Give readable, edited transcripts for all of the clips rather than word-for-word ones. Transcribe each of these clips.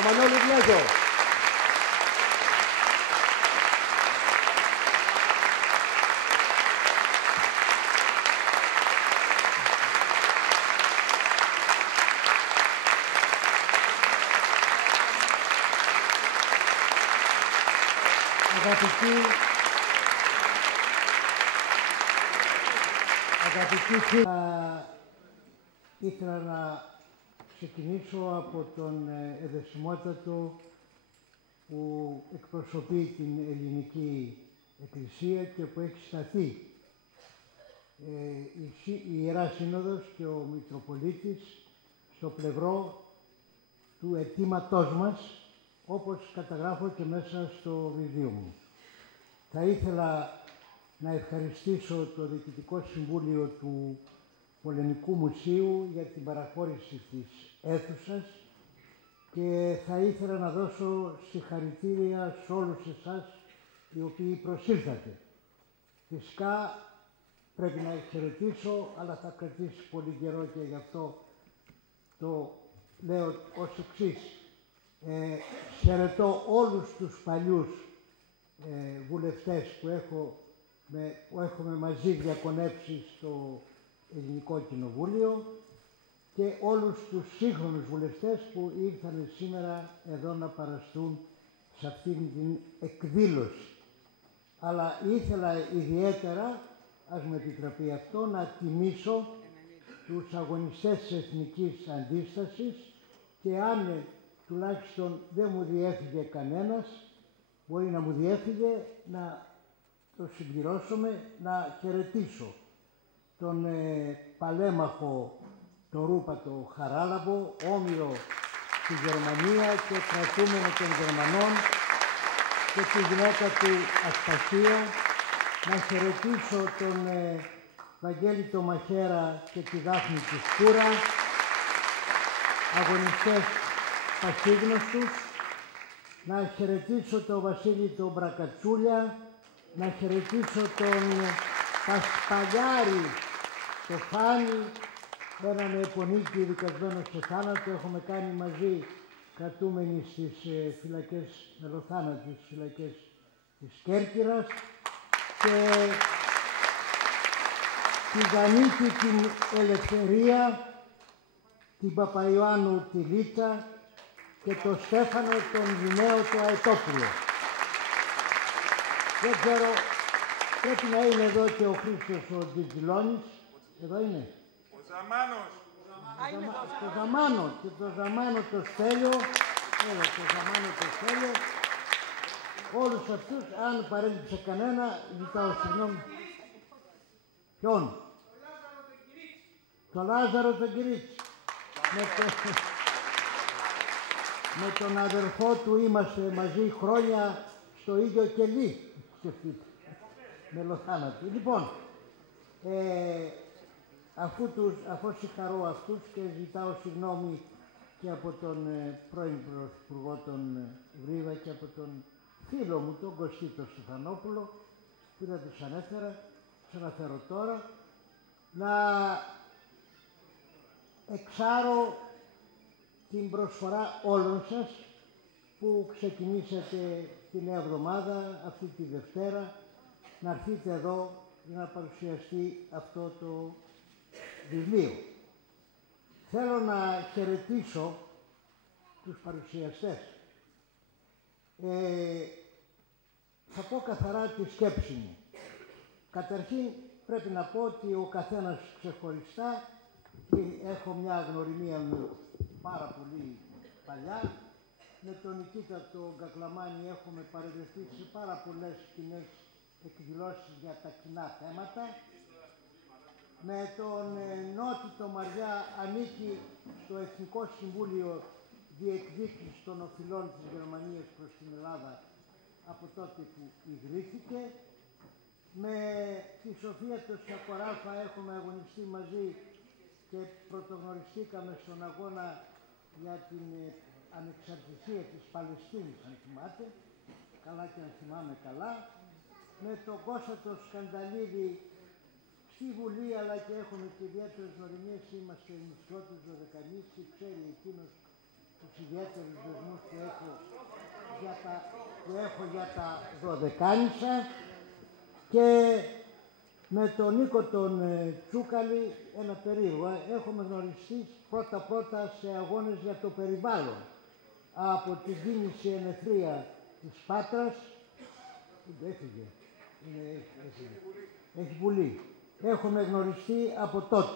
το Μανώλη Βλέζο. Αγαπητοί φίλοι, ήθελα να ξεκινήσω από τον εδεσιμότατο που εκπροσωπεί την ελληνική Εκκλησία και που έχει σταθεί η Ιερά Σύνοδος και ο Μητροπολίτης στο πλευρό του αιτήματός μας, όπως καταγράφω και μέσα στο βιβλίο μου. Θα ήθελα να ευχαριστήσω το Διοικητικό Συμβούλιο του Πολεμικού Μουσείου για την παραχώρηση της αίθουσας και θα ήθελα να δώσω συγχαρητήρια σε όλους εσάς οι οποίοι προσήλθατε. Φυσικά πρέπει να χαιρετήσω, αλλά θα κρατήσει πολύ καιρό και γι' αυτό το λέω ως εξής. Χαιρετώ όλους τους παλιούς βουλευτές που έχουμε μαζί διακονέψει στο Ελληνικό Κοινοβούλιο και όλους τους σύγχρονους βουλευτές που ήρθαν σήμερα εδώ να παραστούν σε αυτήν την εκδήλωση. Αλλά ήθελα ιδιαίτερα, ας με επιτραπεί αυτό, να τιμήσω τους αγωνιστές της Εθνικής Αντίστασης και αν τουλάχιστον δεν μου διέφυγε κανένας, μπορεί να μου διέφυγε, να το συμπληρώσουμε, να χαιρετήσω τον παλέμαχο το Ρούπατο Χαράλαμπο, όμηρο στη Γερμανία και κρατούμενο των Γερμανών και τη γυναίκα του Ασπασία, να χαιρετήσω τον Βαγγέλη το Μαχαίρα και τη Δάφνη τη Σκούρα, αγωνιστές πασίγνωστους, να χαιρετήσω τον Βασίλη τον Μπρακατσούλια, να χαιρετήσω τον Πασπαλιάρη το Φάνη, έναν επωνίκη δικασμένο σε θάνατο. Έχουμε κάνει μαζί κρατούμενοι στις φυλακές, μελοθάνατες φυλακές της Κέρκυρας, και τη Δανίκη την Ελευθερία, την Παπαϊωάννου τη Λίτσα και τον Στέφανο τον Γιναίο το Αετόπουλο. Δεν ξέρω, πρέπει να είναι εδώ και ο Χρήστος ο Τζιτζιλώνης. Εδώ είναι. Ο Ζαμάνος. Το Ζαμάνο και το Ζαμάνο το Στέλιο. Το Ζαμάνο το Στέλιο. Όλους αυτούς, αν παρέλειψε κανένα, ζητάω συγγνώμη. Ποιον? Το Λάζαρο τον Κυρίτσι. Με τον αδερφό του είμαστε μαζί χρόνια στο ίδιο κελί. Μελοθάνατο. Λοιπόν, αφού συγχαρώ αυτούς και ζητάω συγγνώμη και από τον πρώην Πρωθυπουργό τον Βρύβα και από τον φίλο μου τον Κωστή Στεφανόπουλο, που δεν τους ανέφερα, τους αναφέρω τώρα, να εξάρω την προσφορά όλων σας που ξεκινήσατε τη νέα εβδομάδα, αυτή τη Δευτέρα, να έρθετε εδώ για να παρουσιαστεί αυτό το βιβλίο. Θέλω να χαιρετήσω τους παρουσιαστές. Θα πω καθαρά τη σκέψη μου. Καταρχήν πρέπει να πω ότι ο καθένας ξεχωριστά, έχω μια γνωριμία μου πάρα πολύ παλιά, με τον Νικήτα τον Κακλαμάνη έχουμε παρευρεθεί σε πάρα πολλές κοινές εκδηλώσεις για τα κοινά θέματα. Με τον Νότι το Μαριά ανήκει στο Εθνικό Συμβούλιο Διεκδίκησης των Οφειλών της Γερμανίας προς την Ελλάδα από τότε που ιδρύθηκε. Με τη Σοφία του Σακοράφα έχουμε αγωνιστεί μαζί και πρωτογνωριστήκαμε στον αγώνα για την ανεξαρτησία της Παλαιστίνης, αν θυμάται, καλά και αν θυμάμαι καλά. Με τον Κώστα το Σκανταλίδη στη Βουλή, αλλά και έχουμε και ιδιαίτερες γνωριμίες, είμαστε νησιώτες Δωδεκανείς και ξέρει εκείνος τους ιδιαίτερους δεσμούς που έχω για τα Δωδεκάνησα και με τον Νίκο τον Τσούκαλη ένα περίεργο. Έχουμε γνωριστεί πρώτα-πρώτα σε αγώνες για το περιβάλλον από την κίνηση Ενεθρία της Πάτρας. Έφυγε. Έχει πουλή. Έχουμε γνωριστεί από τότε.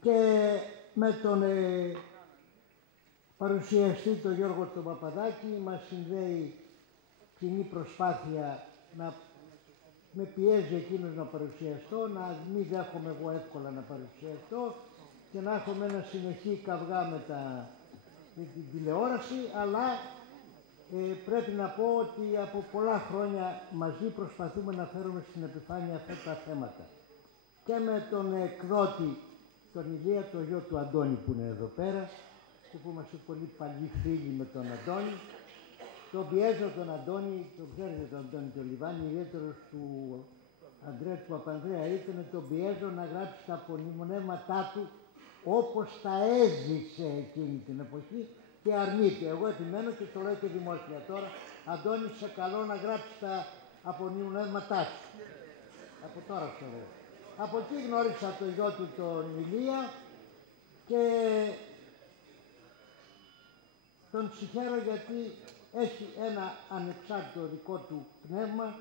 Και με τον παρουσιαστή τον Γιώργο τον Παπαδάκη μας συνδέει κοινή προσπάθεια να με πιέζει εκείνος να παρουσιαστώ, να μην δέχομαι εγώ εύκολα να παρουσιαστώ και να έχουμε ένα συνεχή καυγά με την τηλεόραση, αλλά πρέπει να πω ότι από πολλά χρόνια μαζί προσπαθούμε να φέρουμε στην επιφάνεια αυτά τα θέματα. Και με τον εκδότη, τον Ηλία, το γιο του Αντώνη που είναι εδώ πέρα και που είμαστε πολύ παλιοί φίλοι με τον Αντώνη. Τον πιέζω τον Αντώνη, τον ξέρετε τον Αντώνη τον Λιβάνη, ιδιαίτερος του Αντρέα του Παπανδρέα ήταν, τον πιέζω να γράψει τα απομνημονεύματά του όπως τα έζησε εκείνη την εποχή και αρνείται. Εγώ επιμένω και το λέω και δημόσια τώρα, Αντώνη, σε καλώ να γράψει τα απομνημονεύματά σου. Από τώρα στο λέω. Από εκεί γνώρισα το γιο του τον Ηλία και τον συγχαίρω γιατί έχει ένα ανεξάρτητο δικό του πνεύμα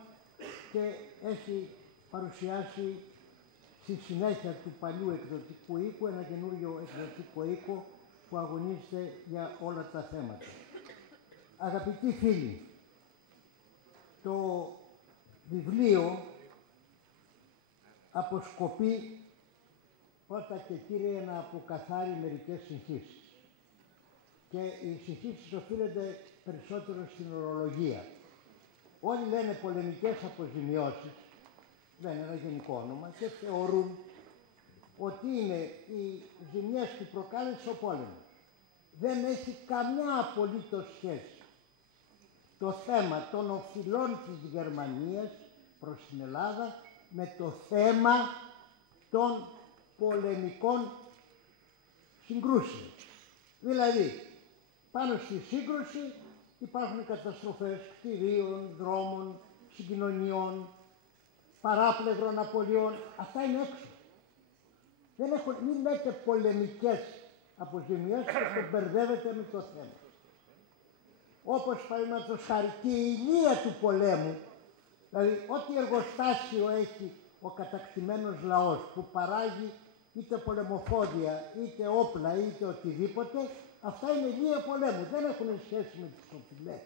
και έχει παρουσιάσει στη συνέχεια του παλιού εκδοτικού οίκου ένα καινούριο εκδοτικό οίκο που αγωνίζεται για όλα τα θέματα. Αγαπητοί φίλοι, το βιβλίο αποσκοπεί πρώτα και κύριε να αποκαθάρει μερικές συγχύσεις. Και οι συγχύσεις οφείλονται περισσότερο στην ορολογία. Όλοι λένε πολεμικές αποζημιώσεις, δεν είναι ένα γενικό όνομα, και θεωρούν ότι είναι οι ζημιές που προκάλεσε ο πόλεμος. Δεν έχει καμιά απολύτως σχέση το θέμα των οφειλών της Γερμανίας προς την Ελλάδα με το θέμα των πολεμικών συγκρούσεων. Δηλαδή, πάνω στη σύγκρουση υπάρχουν καταστροφές κτηρίων, δρόμων, συγκοινωνιών, παράπλευρων απολειών. Αυτά είναι έξω. Μην λέτε πολεμικές αποζημιώσεις και το μπερδεύετε με το θέμα. Όπως παραδείγματος χάρη και η ηλία του πολέμου, δηλαδή ό,τι εργοστάσιο έχει ο κατακτημένος λαός που παράγει είτε πολεμοφόδια, είτε όπλα, είτε οτιδήποτε, αυτά είναι ηλία πολέμου. Δεν έχουν σχέση με τις οφειλές.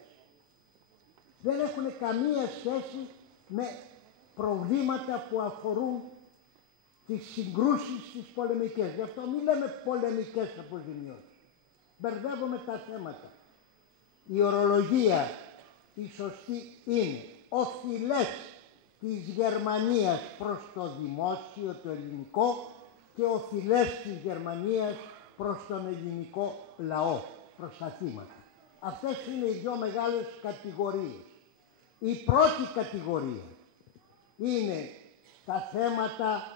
Δεν έχουν καμία σχέση με προβλήματα που αφορούν τις συγκρούσεις τις πολεμικές. Γι' αυτό μην λέμε πολεμικές αποζημιώσεις. Μπερδεύουμε τα θέματα. Η ορολογία, η σωστή είναι οφειλές της Γερμανίας προς το δημόσιο, το ελληνικό, και οφειλές της Γερμανίας προς τον ελληνικό λαό, προς τα θύματα. Αυτές είναι οι δύο μεγάλες κατηγορίες. Η πρώτη κατηγορία είναι τα θέματα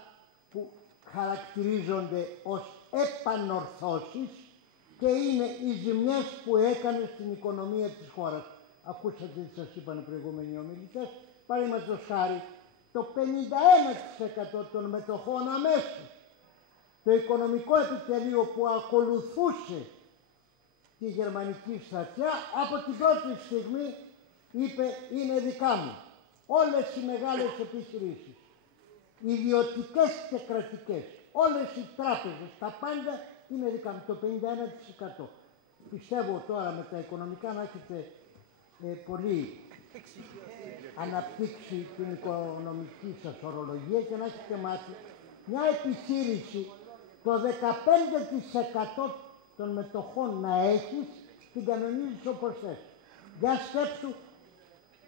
που χαρακτηρίζονται ως επανορθώσεις και είναι οι ζημιές που έκανε στην οικονομία της χώρας. Ακούσατε τι σας είπαν οι προηγούμενοι ομιλητές. Παραδείγματος χάρη, το 51% των μετοχών αμέσως, το οικονομικό επιτελείο που ακολουθούσε τη γερμανική στρατιά, από την πρώτη στιγμή είπε είναι δικά μου. Όλες οι μεγάλες επιχειρήσεις, ιδιωτικές και κρατικές, όλες οι τράπεζες, τα πάντα είναι δικά μου, το 51%. Πιστεύω τώρα με τα οικονομικά να έχετε πολύ αναπτύξει την οικονομική σας ορολογία και να έχετε μάθει μια επιχείρηση το 15% των μετοχών να έχεις, την κανονίζεις όπως θες. Για σκέψου,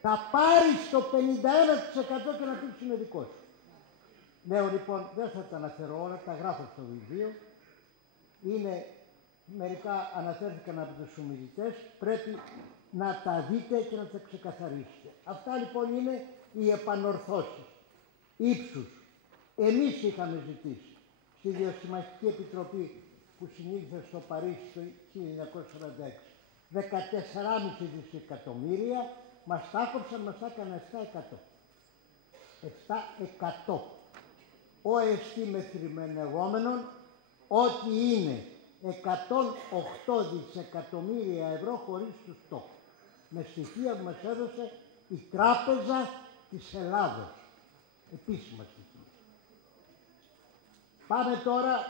θα πάρεις το 51% και να πεις είναι δικό σου. Λέω λοιπόν, δεν θα τα αναφέρω όλα, τα γράφω στο βιβλίο. Είναι, μερικά αναφέρθηκαν από τους ομιλητές, πρέπει να τα δείτε και να τα ξεκαθαρίσετε. Αυτά λοιπόν είναι οι επανορθώσεις ύψους. Εμείς είχαμε ζητήσει στη Διασημαχική Επιτροπή που συνήλθε στο Παρίσι το 1946. 14,5 δισεκατομμύρια μας τα άκοψαν, μας τα έκανε 7%. 7%. Ο εστί μεθυμενευόμενον ότι είναι 108 δισεκατομμύρια ευρώ χωρίς τους τόκους. Με στοιχεία που μας έδωσε η Τράπεζα της Ελλάδος. Επίσημα στοιχεία. Πάμε τώρα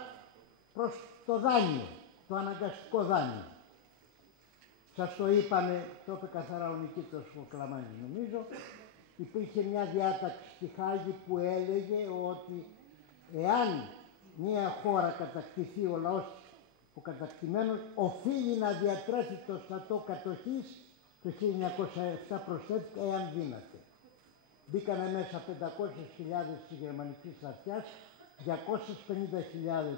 προς το δάνειο, το αναγκαστικό δάνειο. Σας το είπανε, το είπε καθαρά ο Νικήτος ο Κλαμάνης νομίζω, υπήρχε μια διάταξη στη Χάγη που έλεγε ότι εάν μια χώρα κατακτηθεί, ο λαός ο κατακτημένος οφείλει να διατρέχει το στρατό κατοχής, το 1907 προσθέθηκε εάν δύναται. Μπήκανε μέσα 500.000 της γερμανικής στρατιάς, 250.000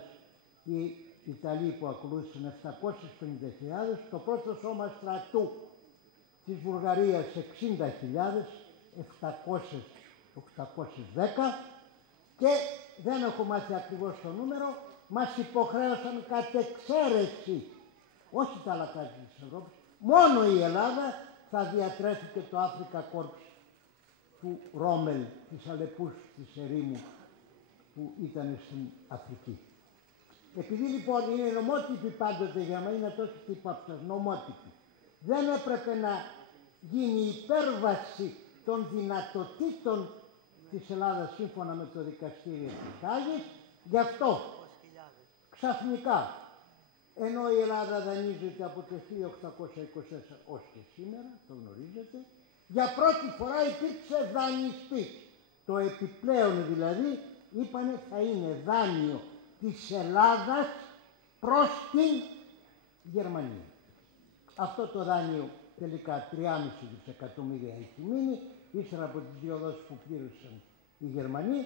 οι Ιταλοί που ακολούθησαν 750.000, το πρώτο σώμα στρατού της Βουλγαρίας 60.000, 810 και δεν έχω μάθει ακριβώς το νούμερο, μας υποχρέωσαν κατ' εξαίρεση, όχι τα άλλα κράτη της Ευρώπης, μόνο η Ελλάδα θα διατρέχει το Africa Corps του Ρόμελ, της Αλεπούς της ερήμου που ήταν στην Αφρική. Επειδή λοιπόν είναι νομότυποι πάντοτε για να είναι τόσο τύπο από σας, νομότυποι, δεν έπρεπε να γίνει υπέρβαση των δυνατοτήτων της Ελλάδας σύμφωνα με το δικαστήριο της Χάγης, γι' αυτό ξαφνικά, ενώ η Ελλάδα δανείζεται από το 1824 ως και σήμερα, το γνωρίζετε, για πρώτη φορά υπήρξε δανειστής. Το επιπλέον δηλαδή, είπανε θα είναι δάνειο της Ελλάδας προς την Γερμανία. Αυτό το δάνειο τελικά 3,5 δισεκατομμύρια έχει μείνει, ύστερα από τις δύο δόσεις που πλήρωσαν οι Γερμανοί,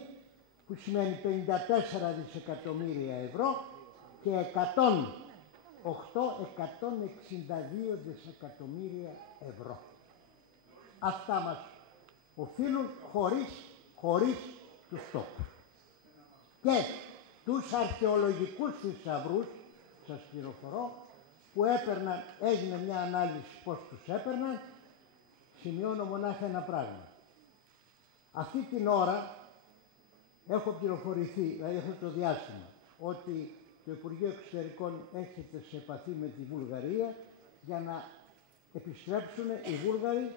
που σημαίνει 54 δισεκατομμύρια ευρώ και 162 δισεκατομμύρια ευρώ. Αυτά μας οφείλουν χωρίς τους τόκους. Και τους αρχαιολογικούς θησαυρούς, σας πληροφορώ, που έπαιρναν, έγινε μια ανάλυση πώς τους έπαιρναν, σημειώνω μονάχα ένα πράγμα. Αυτή την ώρα έχω πληροφορηθεί, δηλαδή αυτό το διάστημα, ότι το Υπουργείο Εξωτερικών έρχεται σε επαφή με τη Βουλγαρία για να επιστρέψουν οι Βούλγαροι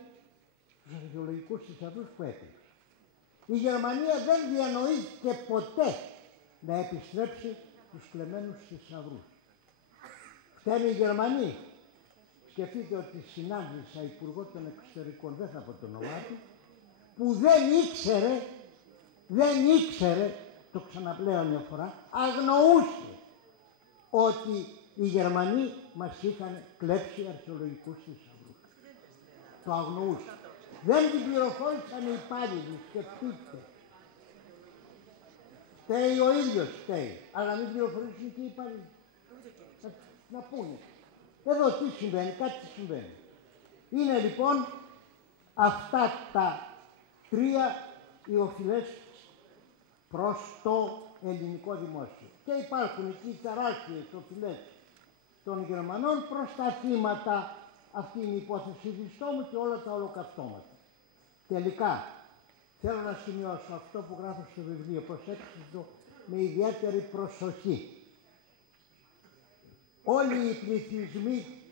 στους αρχαιολογικούς θησαυρούς που έκλειψαν. Η Γερμανία δεν διανοήθηκε ποτέ να επιστρέψει τους κλεμμένους θησαυρούς. Φταίνουν οι Γερμανοί. Σκεφτείτε ότι συνάντησα υπουργό των εξωτερικών, δεν θα πω το όνομά του, που δεν ήξερε, το ξαναπλέω μια φορά, αγνοούσε ότι οι Γερμανοί μας είχαν κλέψει αρχαιολογικούς θησαυρούς. Το αγνοούσε. Δεν την πληροφόρησαν οι υπάλληλοι, σκεφτείτε. Φταίει ο ίδιος, φταίει, αλλά μην πληροφορήσουν και οι υπάλληλοι. Να πούνε. Εδώ τι συμβαίνει, κάτι συμβαίνει. Είναι λοιπόν αυτά τα τρία οι οφειλές προς το ελληνικό δημόσιο. Και υπάρχουν εκεί τεράστιες οφειλές των Γερμανών προς τα θύματα. Αυτή είναι η υπόθεση Χριστόμου και όλα τα ολοκαυτώματα. Τελικά, θέλω να σημειώσω αυτό που γράφω στο βιβλίο, προσέξτε το με ιδιαίτερη προσοχή. Όλοι οι πληθυσμοί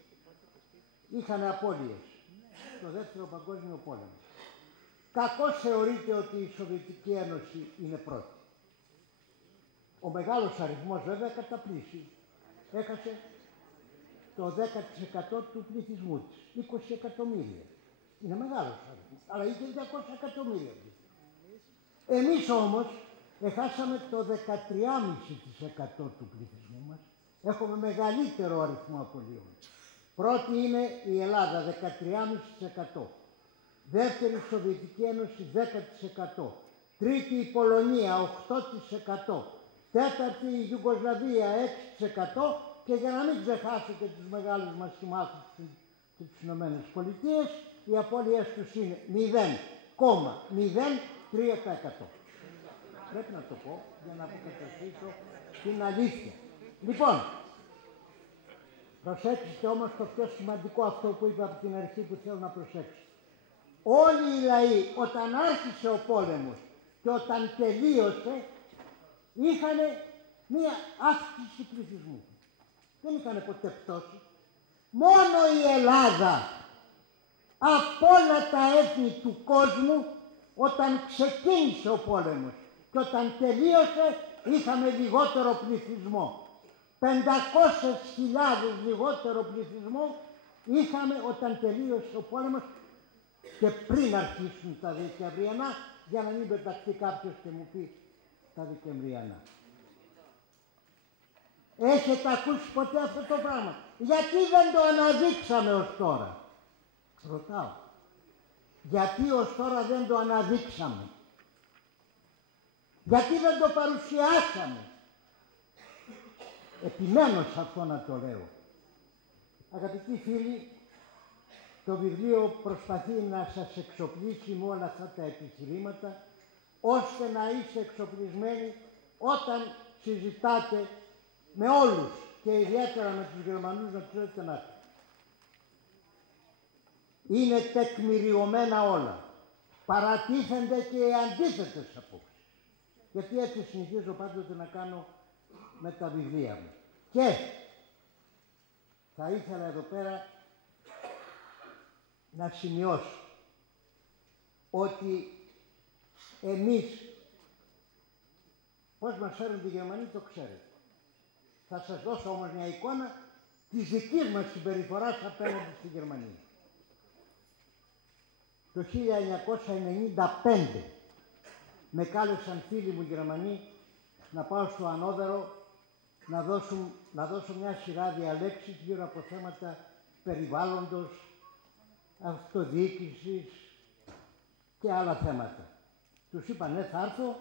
είχαν απώλειες στο Δεύτερο Παγκόσμιο Πόλεμο. Κακώς θεωρείται ότι η Σοβιετική Ένωση είναι πρώτη. Ο μεγάλος αριθμός βέβαια καταπλήσει. Έχασε το 10% του πληθυσμού της, 20 εκατομμύρια. Είναι μεγάλος αριθμός, αλλά είχε 200 εκατομμύρια. Εμείς όμως έχασαμε το 13,5% του πληθυσμού μας. Έχουμε μεγαλύτερο αριθμό απολύων. Πρώτη είναι η Ελλάδα, 13,5%. Δεύτερη η Σοβιετική Ένωση, 10%. Τρίτη η Πολωνία, 8%. Τέταρτη η Ιουγκοσλαβία, 6%. Και για να μην ξεχάσω και τους μεγάλους μας συμμάχους της Ηνωμένες Πολιτείες, οι απώλειες τους είναι 0,03%. Πρέπει να το πω για να αποκαταστήσω την αλήθεια. Λοιπόν, Προσέξτε όμως το πιο σημαντικό αυτό που είπα από την αρχή που θέλω να προσέξετε. Όλοι οι λαοί όταν άρχισε ο πόλεμος και όταν τελείωσε είχαν μία αύξηση πληθυσμού. Δεν είχαν ποτέ πτώση. Μόνο η Ελλάδα από όλα τα έθνη του κόσμου όταν ξεκίνησε ο πόλεμος και όταν τελείωσε είχαμε λιγότερο πληθυσμό. 500.000 λιγότερο πληθυσμό είχαμε όταν τελείωσε ο πόλεμος και πριν αρχίσουν τα Δεκεμβριανά, για να μην πεταχτεί κάποιος και μου πει τα Δεκεμβριανά. Έχετε ακούσει ποτέ αυτό το πράγμα? Γιατί δεν το αναδείξαμε ως τώρα? Ρωτάω. Γιατί ως τώρα δεν το αναδείξαμε? Γιατί δεν το παρουσιάσαμε? Επιμένω σε αυτό να το λέω. Αγαπητοί φίλοι, το βιβλίο προσπαθεί να σας εξοπλίσει με όλα αυτά τα επιχειρήματα, ώστε να είστε εξοπλισμένοι όταν συζητάτε με όλους και ιδιαίτερα με τους Γερμανούς, να τους λέτε να. Είναι τεκμηριωμένα όλα. Παρατίθενται και οι αντίθετες απόψεις. Γιατί έτσι συνηθίζω πάντοτε να κάνω με τα βιβλία μου. Και θα ήθελα εδώ πέρα να σημειώσω ότι εμείς πώς μας φέρουν τη Γερμανία το ξέρετε. Θα σας δώσω όμως μια εικόνα της δικής μας συμπεριφοράς απέναντι στη Γερμανία. Το 1995 με κάλεσαν φίλοι μου Γερμανοί να πάω στο Ανόβερο να δώσω μια σειρά διαλέξεις γύρω από θέματα περιβάλλοντος, αυτοδιοίκησης και άλλα θέματα. Τους είπα ναι θα έρθω,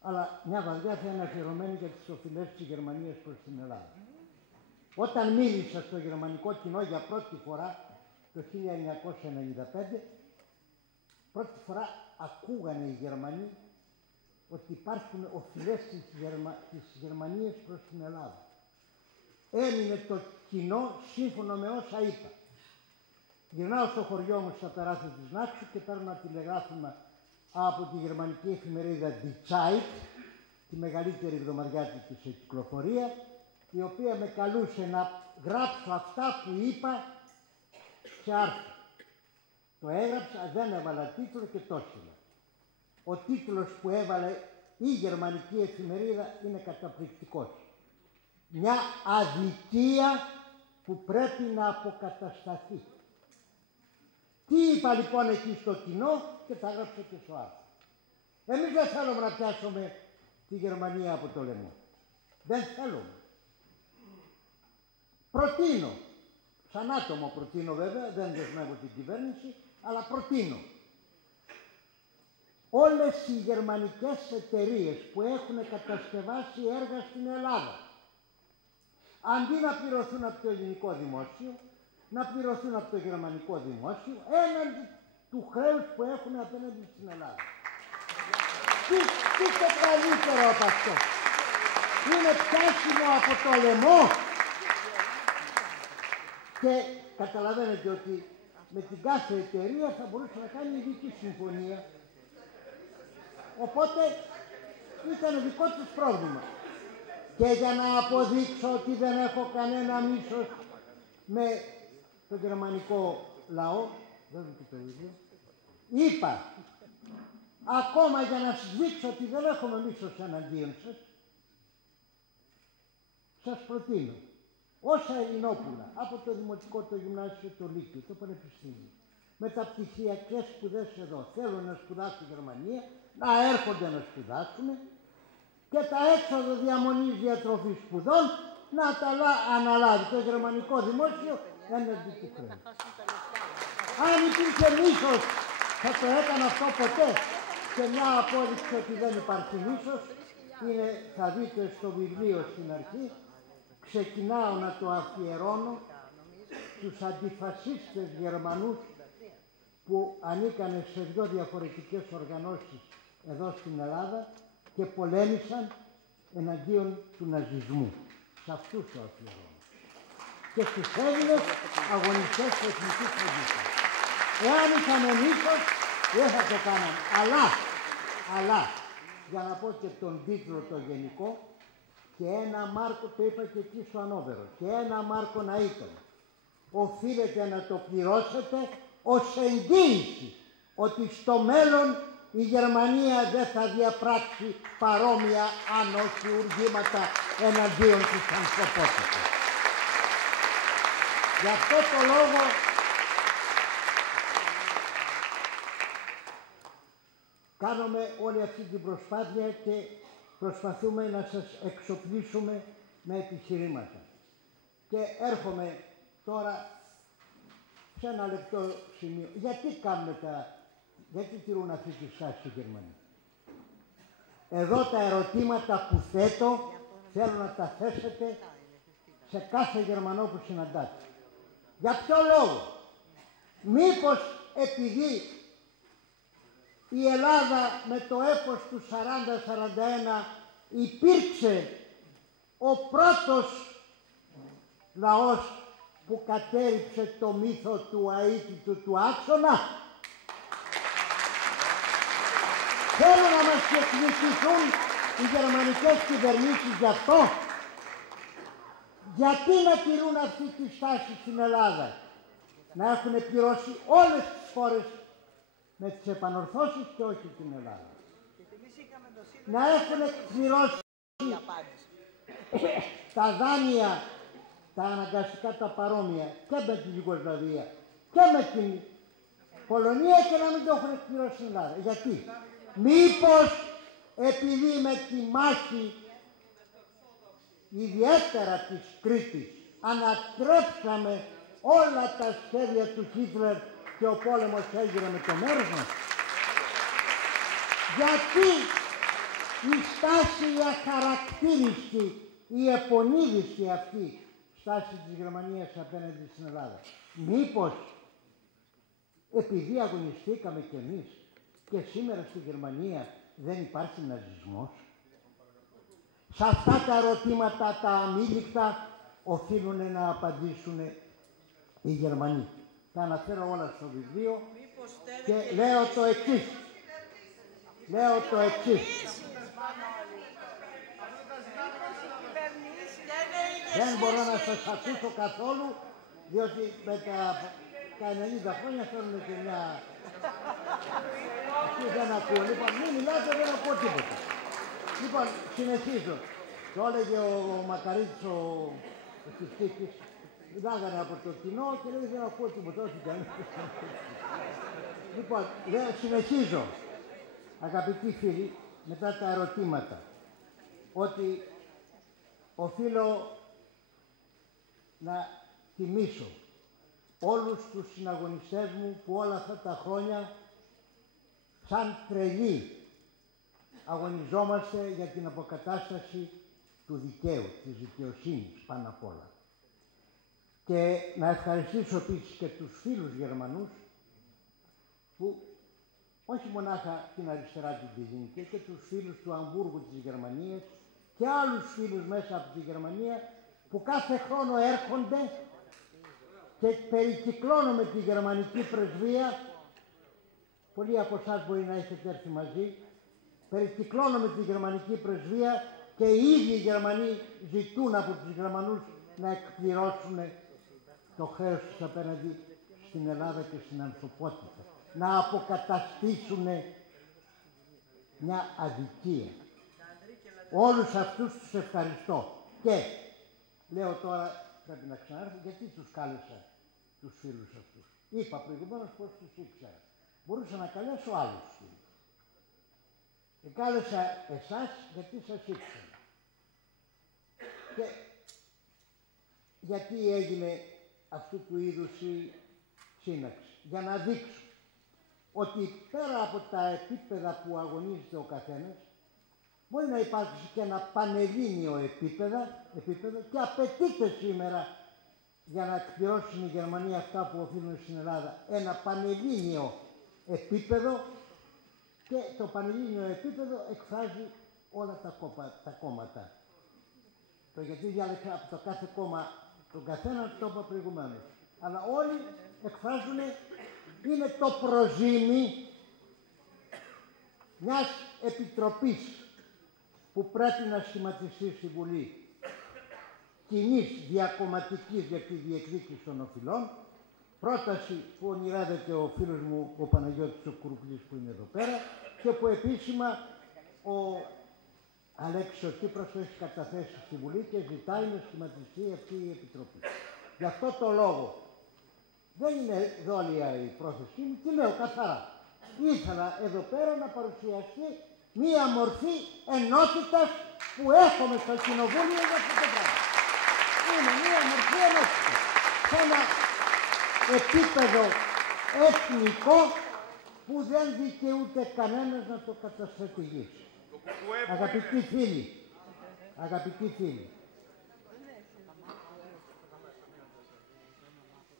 αλλά μια βαριά θα είναι αφιερωμένη για τις οφειλές της Γερμανίας προς την Ελλάδα. Όταν μίλησα στο γερμανικό κοινό για πρώτη φορά το 1995, πρώτη φορά ακούγανε οι Γερμανοί ότι υπάρχουν οφειλές της Γερμανίας προς την Ελλάδα. Έμεινε το κοινό σύμφωνο με όσα είπα. Γυρνάω στο χωριό μου στα τεράστια της Νάξου και παίρνω ένα τηλεγράφημα από τη γερμανική εφημερίδα Die Zeit, τη μεγαλύτερη εβδομαδιάτικη σε κυκλοφορία, η οποία με καλούσε να γράψω αυτά που είπα σε άρθρο. Το έγραψα, δεν έβαλα τίτλο και το έστειλα. Ο τίτλος που έβαλε η γερμανική εφημερίδα είναι καταπληκτικός. Μια αδικία που πρέπει να αποκατασταθεί. Τι είπα λοιπόν εκεί στο κοινό και τα έγραψα και στο άρθρο. Εμείς δεν θέλουμε να πιάσουμε τη Γερμανία από το λαιμό. Δεν θέλουμε. Προτείνω, σαν άτομο προτείνω βέβαια, δεν δεσμεύω την κυβέρνηση, αλλά προτείνω όλες οι γερμανικές εταιρείες που έχουν κατασκευάσει έργα στην Ελλάδα, αντί να πληρωθούν από το ελληνικό δημόσιο, να πληρωθούν από το γερμανικό δημόσιο, έναντι του χρέους που έχουν απέναντι στην Ελλάδα. Τι το καλύτερο από αυτό? Είναι πιάσιμο από το λαιμό. Και καταλαβαίνετε ότι με την κάθε εταιρεία θα μπορούσε να κάνει ειδική συμφωνία. Οπότε ήταν δικό τους πρόβλημα. Και για να αποδείξω ότι δεν έχω κανένα μίσος με το γερμανικό λαό, είπα, ακόμα για να σας δείξω ότι δεν έχουμε μίσος εναντίον σας, σας προτείνω όσα Ελληνόπουλα από το Δημοτικό, το Γυμνάσιο, το Λύκειο, το Πανεπιστήμιο, μεταπτυχιακές σπουδές εδώ θέλουν να σπουδάσουν στη Γερμανία, να έρχονται να σπουδάσουν και τα έξοδο διαμονής διατροφής σπουδών να τα αναλάβει το γερμανικό δημόσιο έναντι του χρέους. Αν υπήρχε μίσος θα το έκανε αυτό ποτέ. Και μια απόδειξη ότι δεν υπάρχει μίσος είναι, θα δείτε στο βιβλίο στην αρχή, ξεκινάω να το αφιερώνω στους αντιφασίστες Γερμανούς που ανήκανε σε δύο διαφορετικές οργανώσεις εδώ στην Ελλάδα και πολέμησαν εναντίον του ναζισμού. Σε αυτούς το αφιερώνω. και στους Έλληνες αγωνιστές του εθνικού τραγούδου. Εάν είχαμε μίσος, δεν θα το κάναμε. Αλλά, για να πω και τον τίτλο το γενικό, και ένα μάρκο, το είπα και εκεί στο Ανόβερο, και ένα μάρκο να ήταν. Οφείλετε να το πληρώσετε ως εγγύηση ότι στο μέλλον η Γερμανία δεν θα διαπράξει παρόμοια ανοσιουργήματα εναντίον της ανθρωπότητας. Γι' αυτό το λόγο κάνουμε όλη αυτή την προσπάθεια και προσπαθούμε να σας εξοπλίσουμε με επιχειρήματα. Και έρχομαι τώρα σε ένα λεπτό σημείο. Γιατί τηρούν αυτή τη στάση οι Γερμανοί? Εδώ τα ερωτήματα που θέτω θέλω να τα θέσετε σε κάθε Γερμανό που συναντάτε. Για ποιο λόγο? Μήπως επειδή η Ελλάδα με το έπος του 40-41 υπήρξε ο πρώτος λαός που κατέριψε το μύθο του αίτητου του άξονα? Θέλουν να μας εκνησιθούν οι γερμανικές κυβερνήσεις γι' αυτό? Γιατί να τηρούν αυτή τη στάση στην Ελλάδα? Να έχουν πληρώσει όλες τις χώρες με τις επανορθώσεις και όχι την Ελλάδα. Να έχουν πληρώσει τα δάνεια, τα αναγκαστικά, τα παρόμοια και με την Ιουγκοσλαβία και με την Πολωνία και να μην το έχουν πληρώσει στην Ελλάδα. Γιατί? Μήπως επειδή με τη μάχη ιδιαίτερα της Κρήτης ανατρέψαμε όλα τα σχέδια του Χίτλερ και ο πόλεμος έγινε με το μέρος μας? Γιατί η στάση η αχαρακτήριστη, η επονίδιστη αυτή στάση της Γερμανίας απέναντι στην Ελλάδα? Μήπως επειδή αγωνιστήκαμε κι εμείς και σήμερα στη Γερμανία δεν υπάρχει ναζισμός? Σε αυτά τα ερωτήματα τα αμήλικτα οφείλουν να απαντήσουν οι Γερμανοί. Τα αναφέρω όλα στο βιβλίο και λέω το εξής. Δεν μπορώ να σας ακούσω καθόλου, διότι με τα 90 χρόνια θέλουν και μια... Αυτοί δεν ακούω. Λοιπόν, μην μιλάτε, δεν ακούω τίποτα. Λοιπόν, συνεχίζω. Το έλεγε ο Μακαρίτης ο Συστήκης. Μιλάγανε από το κοινό και λέει δεν ακούω τίποτα, όχι κανένα. Λοιπόν, συνεχίζω. Αγαπητοί φίλοι, μετά τα ερωτήματα, ότι οφείλω να τιμήσω όλους τους συναγωνιστές μου που όλα αυτά τα χρόνια σαν τρελοί αγωνιζόμαστε για την αποκατάσταση του δικαίου, της δικαιοσύνης πάνω απ' όλα. Και να ευχαριστήσω επίσης και τους φίλους Γερμανούς που όχι μονάχα την αριστερά την πυρηνική και τους φίλους του Αμβούργου της Γερμανίας και άλλους φίλους μέσα από τη Γερμανία που κάθε χρόνο έρχονται και περικυκλώνουμε τη γερμανική πρεσβεία. Πολλοί από εσάς μπορεί να έχετε έρθει μαζί. Περικυκλώνουμε τη γερμανική πρεσβεία και οι ίδιοι οι Γερμανοί ζητούν από τους Γερμανούς να εκπληρώσουν το χρέος τους απέναντι στην Ελλάδα και στην ανθρωπότητα. Να αποκαταστήσουν μια αδικία. Όλους αυτούς τους ευχαριστώ. Και λέω τώρα, πρέπει να ξανάρθω, γιατί τους κάλεσα τους φίλους αυτούς? Είπα προηγουμένως πως τους ήξερα. Μπορούσα να καλέσω άλλους φίλους. Κάλεσα εσάς γιατί σας ήξερα. Και γιατί έγινε αυτού του είδους η σύναξη? Για να δείξω ότι πέρα από τα επίπεδα που αγωνίζεται ο καθένας, μπορεί να υπάρξει και ένα πανελλήνιο επίπεδο και απαιτείται σήμερα για να εκπληρώσουν οι Γερμανοί αυτά που οφείλουν στην Ελλάδα ένα πανελλήνιο επίπεδο και το πανελλήνιο επίπεδο εκφράζει όλα τα κόμματα. Το γιατί διάλεξα από το κάθε κόμμα Τον καθένα το είπα προηγουμένως. Αλλά όλοι εκφράζουν, είναι το προζύμι μιας επιτροπής που πρέπει να σχηματιστεί στη Βουλή, κοινής διακομματικής για τη διεκδίκηση των οφειλών, πρόταση που ονειρεύεται ο φίλος μου ο Παναγιώτης ο Κουρουπλής που είναι εδώ πέρα και που επίσημα ο Αλέξης ο Τσίπρας το έχει καταθέσει στη Βουλή και ζητάει να σχηματιστεί αυτή η επιτροπή. Γι' αυτό το λόγο δεν είναι δόλια η πρόθεσή μου και λέω καθαρά. Ήθελα εδώ πέρα να παρουσιαστεί μία μορφή ενότητας που έχουμε στο Κοινοβούλιο για αυτό το πράγμα. Είναι μία μορφή ενότητας. Σε ένα επίπεδο εθνικό που δεν δικαιούται κανένας να το καταστρατηγήσει. Αγαπητοί φίλοι,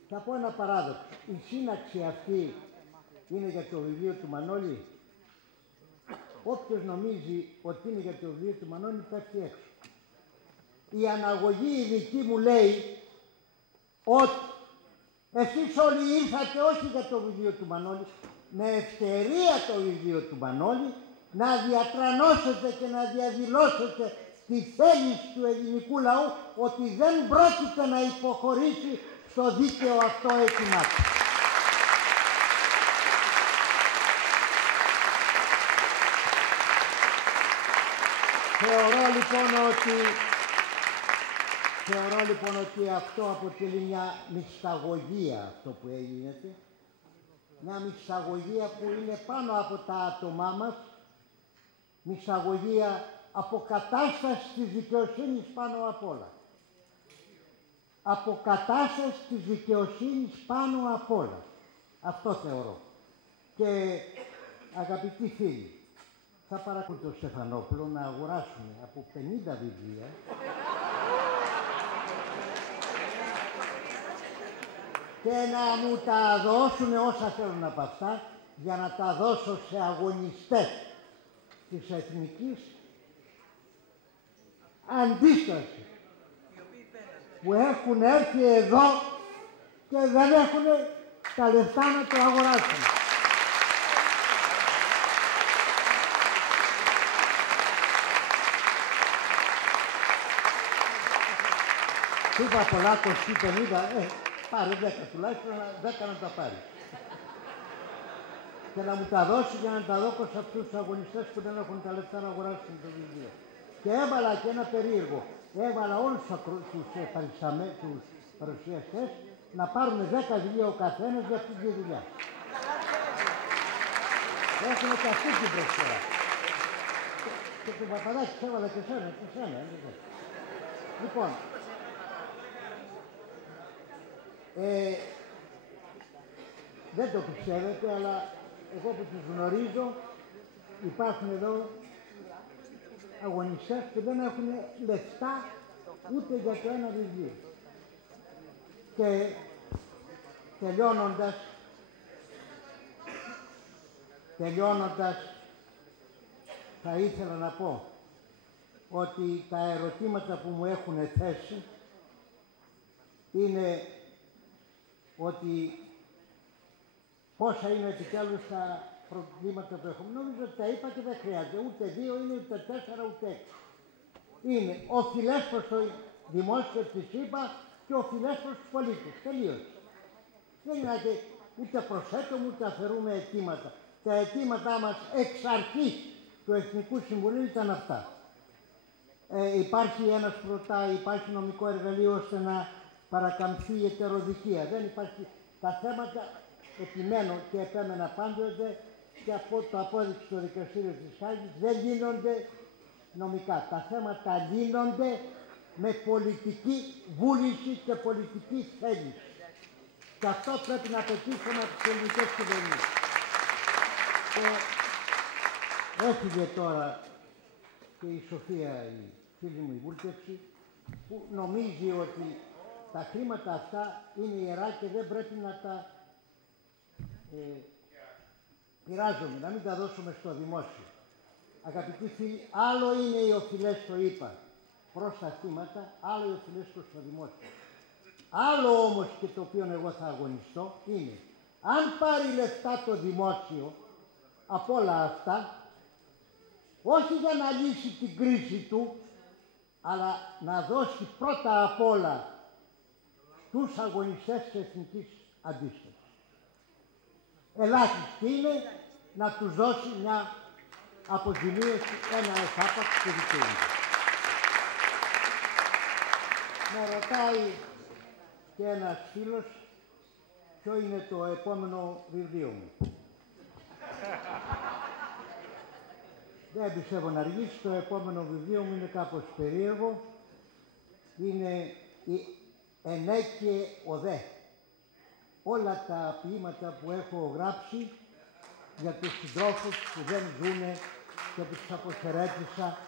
θα πω ένα παράδοξο. Η σύναξη αυτή είναι για το βιβλίο του Μανώλη. Όποιος νομίζει ότι είναι για το βιβλίο του Μανώλη πέφτει έξω. Η αναγωγή η δική μου λέει ότι εσείς όλοι ήρθατε όχι για το βιβλίο του Μανώλη, με ευκαιρία το βιβλίο του Μανώλη να διατρανώσετε και να διαδηλώσετε τη θέληση του ελληνικού λαού ότι δεν πρόκειται να υποχωρήσει στο δίκαιο αυτό αίτημά του. Θεωρώ λοιπόν ότι αυτό αποτελεί μια μυσταγωγία αυτό που έγινε. Μια μυσταγωγία που είναι πάνω από τα άτομά μας, μυσταγωγία αποκατάσταση της δικαιοσύνης πάνω απ' όλα. Αποκατάσταση της δικαιοσύνης πάνω απ' όλα. Αυτό θεωρώ. Και αγαπητοί φίλοι, θα παρακολουθώ τον Στεφανόπουλο να αγοράσουμε από 50 βιβλία και να μου τα δώσουν όσα θέλουν από αυτά για να τα δώσω σε αγωνιστές της εθνικής αντίστασης που έχουν έρθει εδώ και δεν έχουν τα λεφτά να το αγοράσουν. Του είπα πολλά, 20-50, πάρε 10 τουλάχιστον, 10 να τα πάρει. Και να μου τα δώσει και να τα δώσω σε αυτούς τους αγωνιστές που δεν έχουν τα λεφτά να αγοράσουν το βιβλίο. Και έβαλα και ένα περίεργο. Έβαλα όλους τους παρουσιαστές να πάρουν 10 βιβλία ο καθένας για αυτή τη δουλειά. Έχουμε και αυτή την προσφορά. Και τον Παπαδάκη έβαλα και σένα, και σένα. Λοιπόν, δεν το πιστεύετε, αλλά εγώ που τους γνωρίζω, υπάρχουν εδώ αγωνιστές που δεν έχουν λεφτά ούτε για το ένα βιβλίο. Και τελειώνοντας, θα ήθελα να πω ότι τα ερωτήματα που μου έχουν θέσει είναι ότι πόσα είναι επιτέλους τα προβλήματα που έχουμε. Νομίζω ότι τα είπα και δεν χρειάζεται. Ούτε 2 είναι, ούτε 4, ούτε 6. Είναι οφειλές προς το δημόσιο της ΕΠΑ και οφειλές προς τους πολίτες. Τελείωσε. Δεν είναι ούτε προσθέτουμε ούτε αφαιρούμε αιτήματα. Τα αιτήματά μας εξ αρχής του Εθνικού Συμβουλίου ήταν αυτά. Υπάρχει ένας υπάρχει νομικό εργαλείο ώστε να παρακαμφθεί η ετεροδικία. Δεν υπάρχει. Τα θέματα επιμένω και επέμενα πάντοτε και από το απόδειξε το δικαστήριο της Χάγης δεν λύνονται νομικά. Τα θέματα λύνονται με πολιτική βούληση και πολιτική θέληση. Και αυτό πρέπει να πετύχουμε από τις ελληνικές κυβερνήσεις. Και έφυγε τώρα και η Σοφία, η φίλη μου η βούλτευση, που νομίζει ότι τα χρήματα αυτά είναι ιερά και δεν πρέπει να τα πειράζουμε, να μην τα δώσουμε στο δημόσιο. Αγαπητοί φίλοι, άλλο είναι οι οφειλές στο ΙΠΑ προς τα θύματα, άλλο οι οφειλές προς το δημόσιο. Άλλο όμως και το οποίο εγώ θα αγωνιστώ είναι, αν πάρει λεφτά το δημόσιο από όλα αυτά, όχι για να λύσει την κρίση του, αλλά να δώσει πρώτα απ' όλα τους αγωνιστές της εθνικής αντίστασης. Ελάχιστη είναι να τους δώσει μια αποζημίωση, ένα εφάπαξ και δικαιούνται. Με ρωτάει και ένας φίλος ποιο είναι το επόμενο βιβλίο μου. Δεν πιστεύω να αργήσει, το επόμενο βιβλίο μου είναι κάπως περίεργο. Είναι η «Ενέ και οδέ». Όλα τα ποίηματα που έχω γράψει για τους συντρόφους που δεν ζουνε και που τους αποχαιρέτησα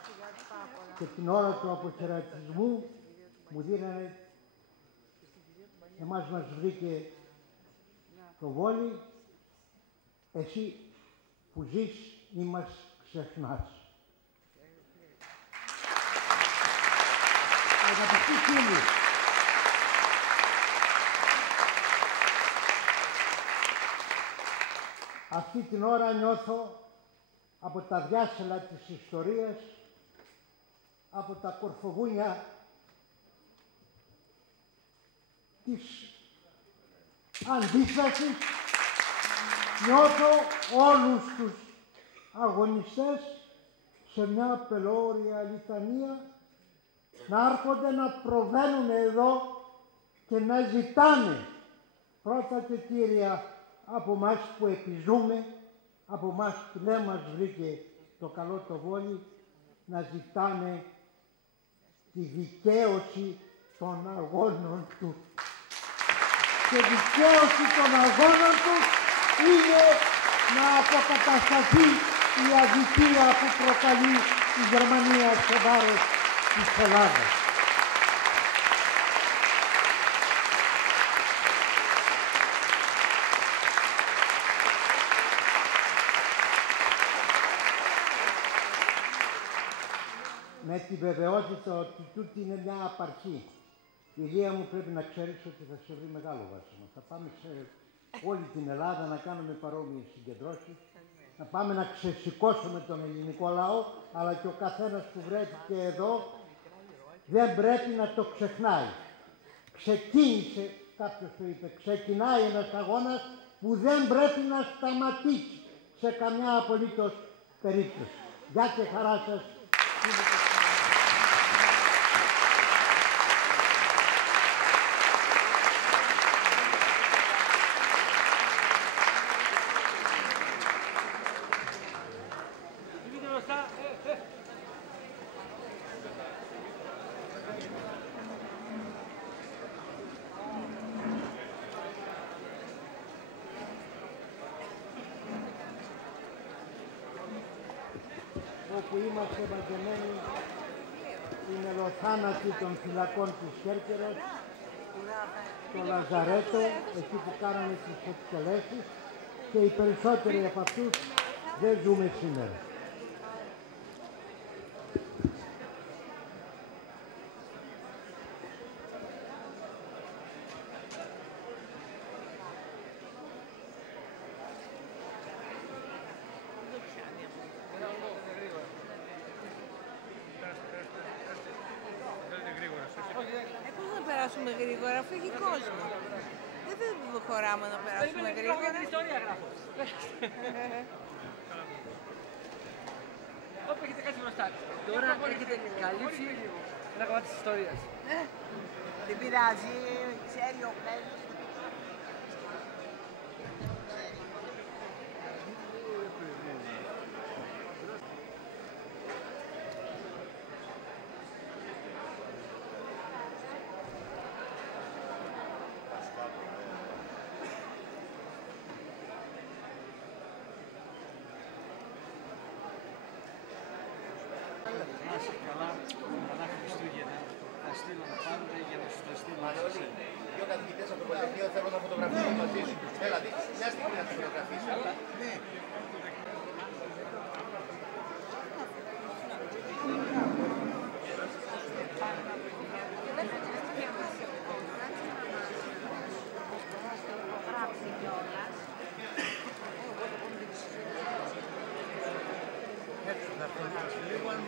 και την ώρα του αποχαιρετισμού μου δίνανε, εμάς μας βρήκε το Βόλι, εσύ που ζεις μη μας ξεχνάς. Αγαπητοί φίλοι, αυτή την ώρα νιώθω από τα διάσελα της ιστορίας, από τα κορφογούνια της αντίστασης, νιώθω όλους τους αγωνιστές σε μια πελώρια λιτανία να έρχονται να προβαίνουν εδώ και να ζητάνε πρώτα και κύρια από εμάς που επιζούμε, από εμάς που δεν μας βρήκε το καλό το Βόλι, να ζητάνε τη δικαίωση των αγώνων τους. Και δικαίωση των αγώνων τους είναι να αποκατασταθεί η αδικία που προκαλεί η Γερμανία σε βάρος της Ελλάδας. Με τη βεβαιότητα ότι τούτη είναι μια απαρχή. Η Ηλία μου, πρέπει να ξέρεις ότι θα σε βρει μεγάλο βάσιμο. Θα πάμε σε όλη την Ελλάδα να κάνουμε παρόμοιες συγκεντρώσεις, να πάμε να ξεσηκώσουμε τον ελληνικό λαό, αλλά και ο καθένας που βρέθηκε εδώ δεν πρέπει να το ξεχνάει. Ξεκίνησε, κάποιος το είπε, ξεκινάει ένας αγώνας που δεν πρέπει να σταματήσει σε καμιά απολύτως περίπτωση. Γεια και χαρά σας. Όπου είμαστε μαζεμένοι στην ελοθάνατη των φυλακών της Κέρκυρας, στο Λαζαρέτο, εκεί που κάνανε τις εκτελέσεις, και οι περισσότεροι από αυτούς δεν ζούμε σήμερα. Πώς να περάσουμε γρήγορα, αφού έχει κόσμο. Δεν προχωράμε να περάσουμε γρήγορα. Την ιστορία γράφω. Όπου έχετε κάτι μπροστά. Τώρα έχετε καλύψει ένα κομμάτι της ιστορίας. Δεν πειράζει, ξέρει ο Κλέης. Καλά Χριστούγεννα. Θα στείλω να πάρουμε για να σου το στείλω. Μανώλη, δύο καθηγητές από το Πολυτεχνείο θέλουν να φωτογραφίσουν μαζί σου. Έλα, μια στιγμή να τους φωτογραφίσω. Ναι. Λίγο αν